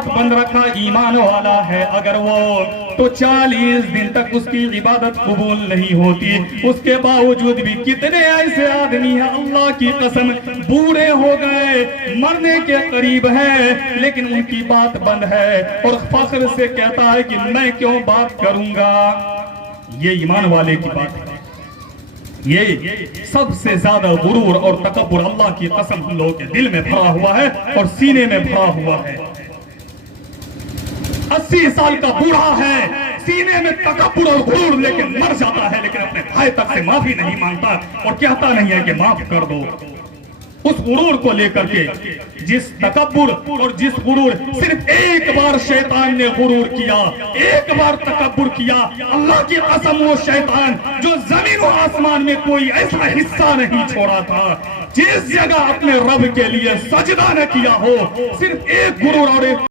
बात बंद रखा ईमान वाला है अगर वो, तो 40 दिन तक उसकी इबादत कबूल नहीं होती। उसके बावजूद भी कितने ऐसे आदमी हैं अल्लाह की कसम बूढ़े हो गए, मरने के करीब है, लेकिन उनकी बात बंद है और फख्र से कहता है कि मैं क्यों बात करूंगा। ये ईमान वाले की बात है। ये सबसे ज्यादा गुरूर और तकब्बुर अल्लाह की कसम हम लोगों के दिल में भरा हुआ है और सीने में भरा हुआ है। 80 साल का बूढ़ा है, सीने में तकब्बुर और गुरूर, लेकिन मर जाता है, लेकिन अपने भाई तक से माफी नहीं मांगता और कहता नहीं है कि माफ कर दो। उस गुरूर को लेकर के, जिस तकब्बुर और जिस गुरूर, सिर्फ एक बार शैतान ने गुरूर किया, एक बार तकब्बुर किया, अल्लाह की कसम वो शैतान जो जमीन और आसमान में कोई ऐसा हिस्सा नहीं छोड़ा था जिस जगह अपने रब के लिए सजदा न किया हो, सिर्फ एक गुरूर और एक